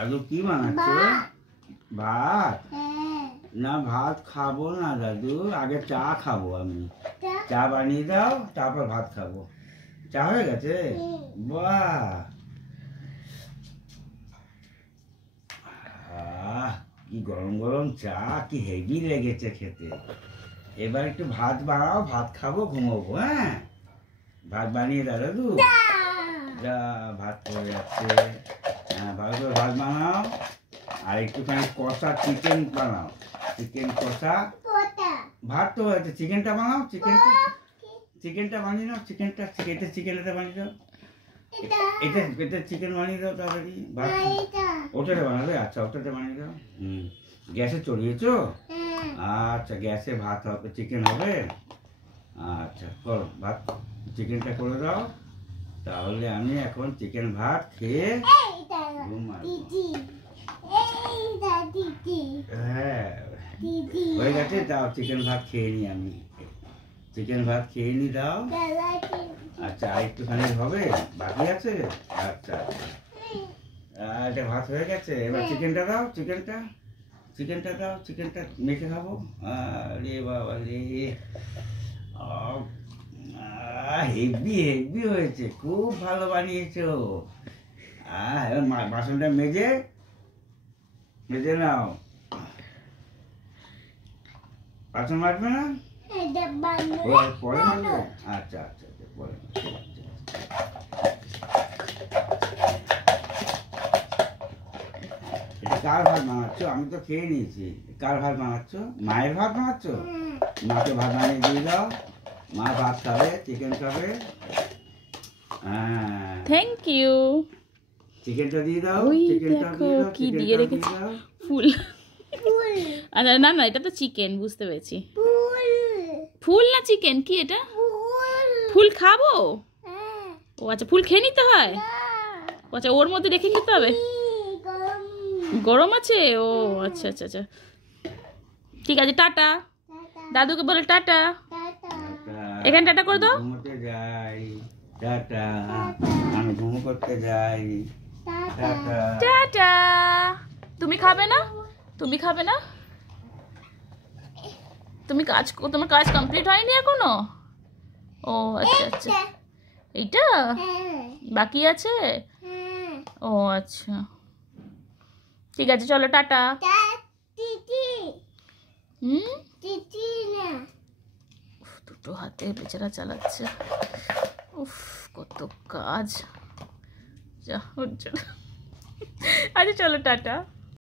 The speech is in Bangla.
দাদু কি বানাচ্ছো? ভাত? না ভাত খাবো না দাদু, আগে চা খাবো। আমি চা বানিয়ে দাও, তারপর ভাত খাবো। চা হয়ে গেছে? বাহ, কি গরম গরম চা, কি হেভি লেগেছে খেতে। এবার একটু ভাত বানাও, ভাত খাবো, ঘুমোবো। হ্যাঁ, ভাত বানিয়ে দাও দাদু। যা, ভাত পড়ে যাচ্ছে। হ্যাঁ, ভালো করে ভাত বানাও, আর একটুখানি কষা চিকেন বানাও। চিকেন কষা। ভাত তো হয়েছে, চিকেনটা বানাও। চিকেনটা বানিয়ে দাও। চিকেনটা বানিয়ে দাও। এটা চিকেন বানিয়ে দাও তাড়াতাড়ি। ভাত ওটাতে বানাবে? আচ্ছা, ওটাতে বানিয়ে দাও। গ্যাসে চড়িয়েছো? আচ্ছা, গ্যাসে ভাত হবে, চিকেন হবে। আচ্ছা, করো ভাত, চিকেনটা করে দাও। তাহলে আমি এখন চিকেন ভাত খেয়ে হ্যাঁ হয়ে গেছে। দাও, চিকেন ভাত খেয়ে নি আমি। চিকেন ভাত খেয়ে নি, দাও। আচ্ছা, আর একটুখানি হবে, বাকি আছে। আচ্ছা, এটা ভাত হয়ে গেছে। এবার চিকেনটা দাও। চিকেনটা দাও। চিকেনটা মেখে খাবো। আরে বাবা রে, হেভি হেভি হয়েছে, খুব ভালো বানিয়েছো। এবার বাসনটা মেজে নাও। বাসন মাজবে না? পরে মাজবে? আচ্ছা আচ্ছা, পরে। এটা কার ভাত বানাচ্ছো? আমি তো খেয়ে নিয়েছি। কার ভাত বানাচ্ছো? মায়ের ভাত বানাচ্ছো? মাকে ভাত বানিয়ে দিয়ে দাও, মা ভাত খাবে, চিকেন খাবে। হ্যাঁ, থ্যাংক ইউ। চিকেনটা দিয়ে দাও। দেখো কি দিয়ে রেখেছি, ফুল। আচ্ছা, না না, এটা তো চিকেন, বুঝতে পেরেছি। ফুল না চিকেন, কি এটা? ফুল খাবো? ও আচ্ছা, ফুল খেয়ে নিতে হয়? ও আচ্ছা, ওর মধ্যে রেখে নিতে হবে। গরম আছে? ও আচ্ছা আচ্ছা আচ্ছা, ঠিক আছে, টাটা। দাদুকে বলে টাটা। এখানে টাটা করে দাও। ঘুমোতে যাই, টাটা। আমি ঘুমো করতে যাই, টাটা। টাটা। তুমি খাবে না? তুমি খাবে না? তোমার কাজ কমপ্লিট হয়নি এখনো? ও আচ্ছা আচ্ছা, এইটা বাকি আছে? ও আচ্ছা, ঠিক আছে, চলো টাটা। দুটো হাতে বেচারা চালাচ্ছে। উফ, কত কাজ। যা হচ্ছে। আচ্ছা, চলো টাটা।